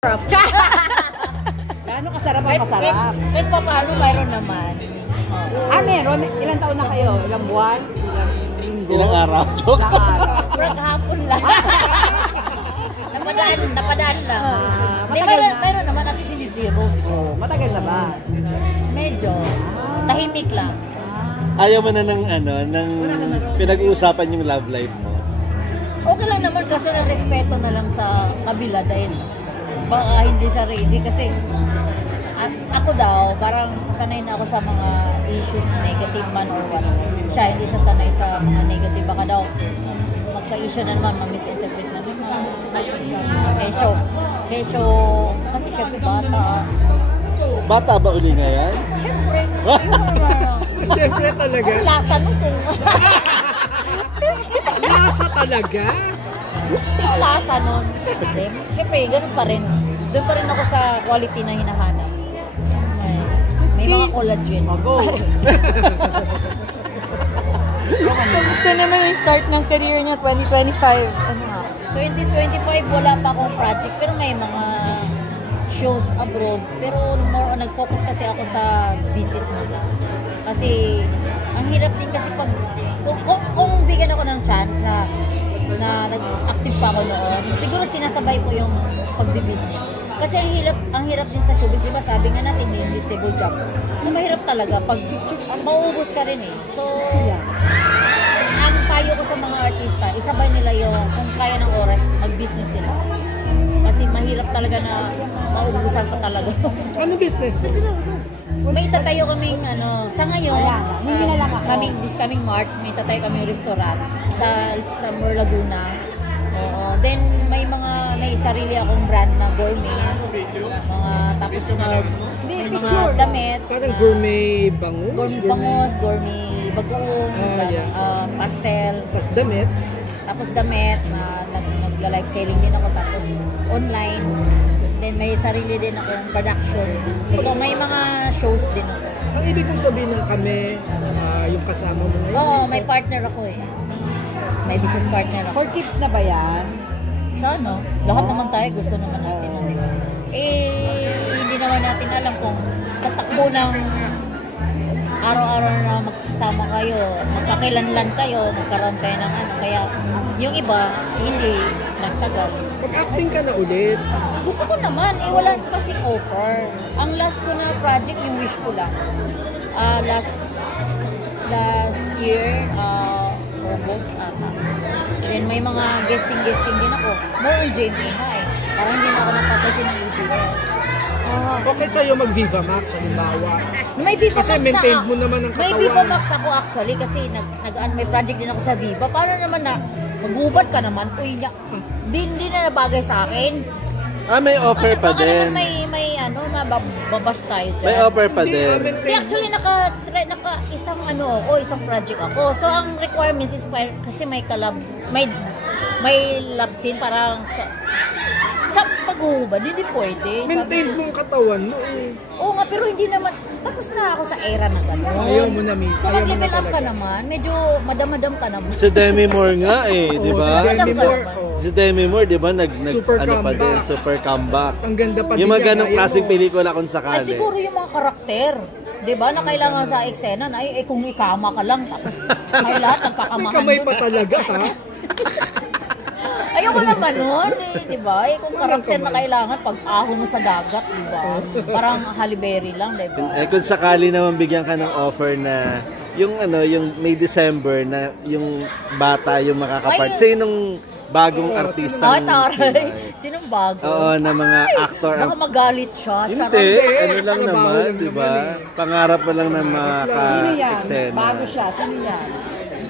Gaano kasarap ang masarap? Kahit pa paano, mayroon naman. Meron. Ilang taon na kayo? Ilang buwan? Ilang linggo? Ilang araw? Joke. Ilang araw. Purag hapon lang. napadaan lang. Mayroon naman at sinisiro. Oh, matagal na ba? Medyo. Tahimik lang. Ayaw mo na ng pinag-uusapan yung love life mo? Okay lang naman kasi ng respeto na lang sa kabila dahil baka hindi siya ready kasi ako daw, parang sanay na ako sa mga issues, negative man or what. Hindi siya sanay sa mga negative. Baka daw, magka-issue na naman, ma-misinterpret na naman. Kesyo, kasi syempre bata. Bata ba uli nga yan? Syempre, Siyempre talaga. ang lasa nun kung... Lasa talaga? Ang lasa nun. Syempre, ganun pa rin. Doon pa rin ako sa quality na hinahanap. May mga collagen. Kamusta naman yung start ng career niya 2025? Ano nga? 2025, wala pa akong project. Pero may mga shows abroad. Pero more on, nag-focus kasi ako sa business muna. Kasi, ang hirap din kasi pag... Kung bigyan ako ng chance na nag-active pa ako noon, siguro sinasabay ko yung pag-business. Kasi ang hirap din sa showbiz, di ba? Sabi nga natin, yung stable job. So, mahirap talaga. Pag mauubos ka rin eh. So, ang payo ko sa mga artista, isabay nila yung kung kaya ng oras, mag-business sila. Kasi mahirap talaga na mauubusan ka talaga. Ano business? May itatayo kaming, sa ngayon, hindi na lang ako. This coming March, may itatayo kaming restaurant sa Mer Laguna. Oo. Then, may sarili akong brand na gourmet. Tapos mga damit. Parang gourmet bangus? Gourmet bangus, gourmet bagoong, pastel. Tapos damit? Tapos damit, nagla-live selling din ako. Tapos online. Then may sarili din akong production. So may mga shows din ako. Ang ibig kong sabihin ng kami, yung kasama mo ngayon? Oo, may partner ako eh. May business partner ako. For tips na ba yan? Sana. Lahat naman tayo gusto naman natin. Hindi naman natin alam kung sa takbo ng araw-araw na magsasama kayo, magkakilanlan kayo, magkaroon kayo ng Kaya yung iba, hindi nagtagal. Pag-acting ka na ulit. Gusto ko naman, wala kasi offer. Ang last ko na project, yung wish ko lang. Last year, August ata. Then may mga guesting din ako. More on JMA eh. Parang hindi na ako napapasin ng EBS. Okay sa'yo mag-Viva Max, halimbawa. May Viva Kasi Max maintained mo naman ang katawan. May Viva Max ako actually kasi may project din ako sa Viva. Paano naman na magubad ka naman? Uy, hindi na nabagay sa akin. May offer pa din. May babas tayo dyan. May offer pa din. Actually, isang project ako. So, ang requirements is kasi may love scene parang sa pag-uhubad, hindi pwede. Maintain mo ang katawan mo eh. Oo nga, pero hindi naman, tapos na ako sa era na gano'n. Ayaw mo na, miss. So, mag-level up ka naman, medyo madam-madam ka naman. Si Demi Moore nga di ba? Si Demi Moore, di ba? Super comeback. Ang ganda pa din. Yung mga ganong klaseng pelikula kung sakali. Siguro yung mga karakter. Di ba? Na kailangan sa eksena na, kung ikama ka lang, tapos ay lahat ang kakamahan. May kamay pa talaga, ha? Ayoko naman nun, di ba? Kung karakter na kailangan, pag-ahon mo sa dagat, di ba? Parang Halle Berry lang, di ba? Kung sakali naman bigyan ka ng offer na yung May December na yung bata yung makakapart. Sinong bagong artista ng Sinong bago? Oo, na mga actor. Baka magalit siya. Hindi, lang naman, di ba? Pangarap pa lang na maka-eksena. Sino yan? Bago siya. Sino yan?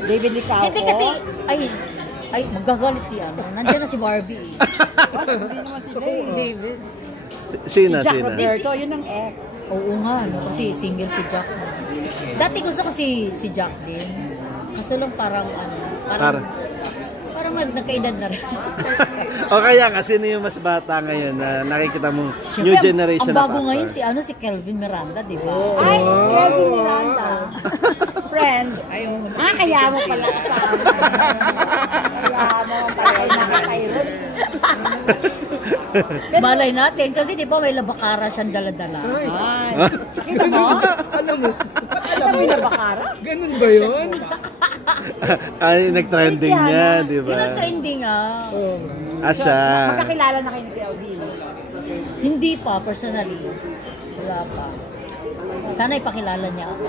David Licao? Hindi kasi, magagalit si Nandiyan na si Barbie. Hindi naman si David. Sina? Jack Roberto, yun ang ex. Oo nga, kasi single si Jack. Dati gusto ko si Jack din. Kaso lang parang nagkaedad na rin. O kaya nga, sino yung mas bata ngayon na nakikita mong new generation of actor? Ang bago ngayon si Kelvin Miranda, di ba? Ay, Kelvin Miranda. Friend. Kaya mo pala kasama. Kaya mo pala nakakairon. Malay natin, kasi di ba may labakara siyang dala-dala. Ay. Kita mo? Alam mo, Kita mo yung nabakara? ganun ba yun? Ay, nag-trending yan, di Yun ba? ang trending Oo. Asya. Magkakilala na kayo ni Kelvin. Hindi pa, personally. Wala pa. Sana ipakilala niya ako.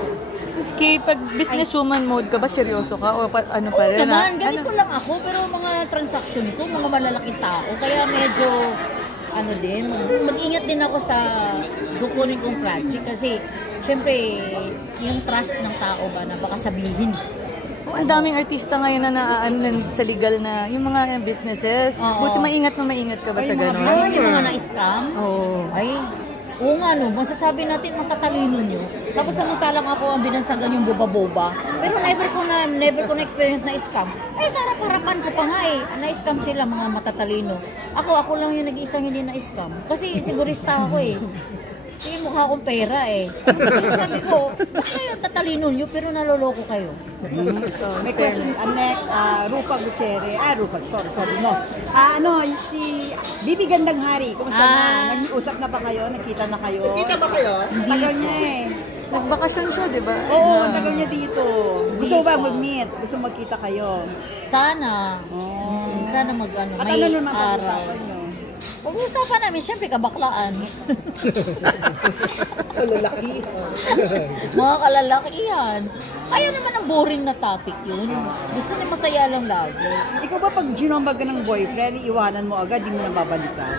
Maski pag businesswoman mode ka ba, seryoso ka? O ano pa Oo rin? naman, ganito lang ako, pero mga transaction ko, mga malalaking tao. Kaya medyo, ano din, mag-ingat din ako sa kukunin kong project. Kasi, syempre, yung trust ng tao ba na baka sabihin. Ang daming artista ngayon na naaanan sa legal na yung mga businesses. Oo. Buti maingat ka ba sa gano'n? Ay, yung mga na-scam. Oo. Ay, oo nga no, masasabi natin matatalino nyo. Tapos samantalang ako ang binansagan yung boba-boba. Pero never ko na experience na scam. Ay, sarap harapan ko pa nga eh. Na-scam sila, mga matatalino. Ako lang yung nag-iisang hindi na-scam. Kasi sigurista ako eh. Kasi mukha akong pera eh. Sabi ko, ba't kayo tatalino nyo pero naloloko kayo? May question. Next, Rufa Gutierrez. Rufa, sorry, no. Si Bibi Gandang Hari. Kumusta na? Nag-usap na pa kayo? Nagkita na kayo? Kita ba kayo? Tagal niya eh. Nagbakasyon siya, di ba? Oo, ang tagal niya dito. Gusto mo ba mag-meet? Gusto magkita kayo? Sana. Sana At may ano naman araw. pag-usapan niyo? Pag-uusapan namin, syempre, kabaklaan. Lalaki. Mga kalalakihan. Ayaw naman ang boring na topic yun. Gusto niya masaya lang lagi. Ikaw ba pag ginumbag ka ng boyfriend, iwanan mo agad, di mo na babalikan?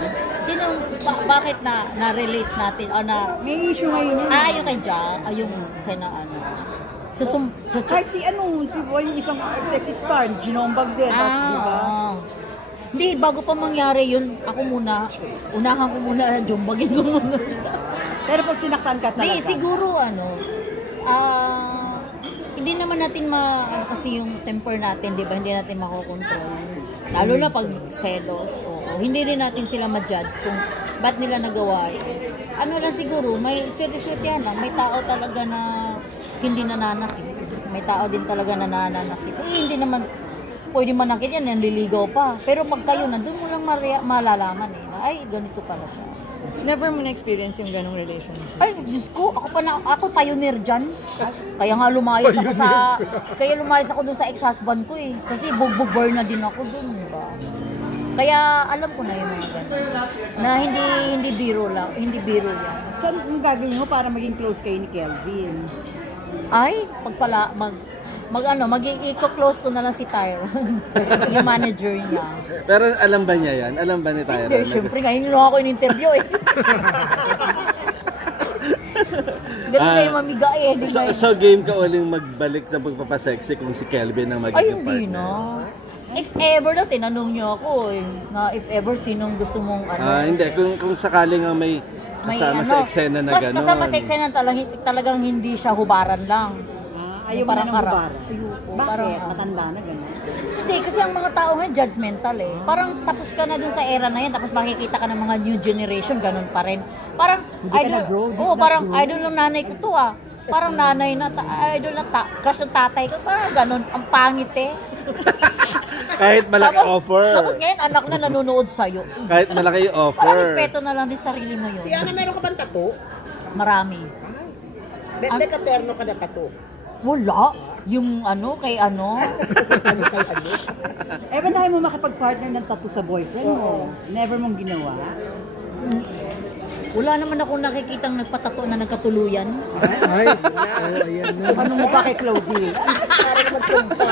Bakit na-relate natin? May issue ngayon yun. Yung kay Ja, yung kay na Kahit si boy, yung isang sexy star, ginumbag din. Tapos, di ba? Hindi, bago pa mangyari yun, unahan ko muna, jumbagin ko muna. Pero pag sinaktan ka talaga. Hindi, siguro hindi naman natin kasi yung temper natin, di ba, hindi natin makokontrol. Lalo na pag selos, hindi rin natin sila ma-judge kung ba't nila nagawa yun. Ano lang siguro, may swerte yan lang, may tao talaga na hindi nananakit. May tao din talaga na nananakit. Hindi naman pwede manakit yan, naliligaw pa. Pero pag kayo nandun mo lang malalaman na, ay, ganito pala siya. Never mo na-experience yung ganong relationship. Ay, Diyos ko, ako pioneer dyan. Kaya nga lumayas ako dun sa ex-husband ko eh. Kasi bugbog na din ako dun, di ba? Kaya alam ko na yung mga ganun. Na hindi biro yan. So, anong gagawin mo para maging close kayo ni Kelvin? Ay, i-close ko na lang si Tyron. Yung manager niya. Pero alam ba niya yan? Alam ba ni Tyra? Hindi, syempre ngayon lang ako in-interview eh. Ganun kayo mamiga eh. So game ka uling magbalik sa pagpapasexy kung si Kelvin ang Ay, magiging hindi partner? na. If ever na, tinanong niyo ako eh. Na if ever, sinong gusto mong Hindi. Kung sakaling nga may kasama sa eksena na gano'n. Kasama sa eksena talagang hindi siya hubaran lang. Ayaw mo na ng hubaran? Ayoko. Bakit? Matanda na gano'n. Hindi, kasi ang mga tao ngayon judgmental eh. Parang tapos ka na dun sa era na yan, tapos makikita ka ng mga new generation, ganun pa rin. Parang, Hindi ka na-grow, parang idol ng nanay ko to ah. Parang nanay na, idol na, crush ng tatay ko, parang ganun, ang pangit eh. Kahit malaki offer. Tapos ngayon, anak na nanonood sa'yo. Kahit malaki yung offer. Parang respeto na lang din sarili mo yun. Diana, meron ka bang tattoo? Marami. May katerno ka na tattoo. Wala. Yung kay ano. Ba't tayo mo makipag-partner ng tattoo sa boyfriend mo? Never mong ginawa? Wala naman ako nakikitang nagpatato na nagkatuluyan. Ay, ayan na. Ano mo ba kay Claudie? Parang magsumpa.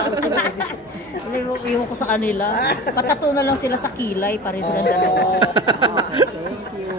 Iwan ko sa kanila. Patato na lang sila sa kilay. Pareho silang dalawa. Thank you.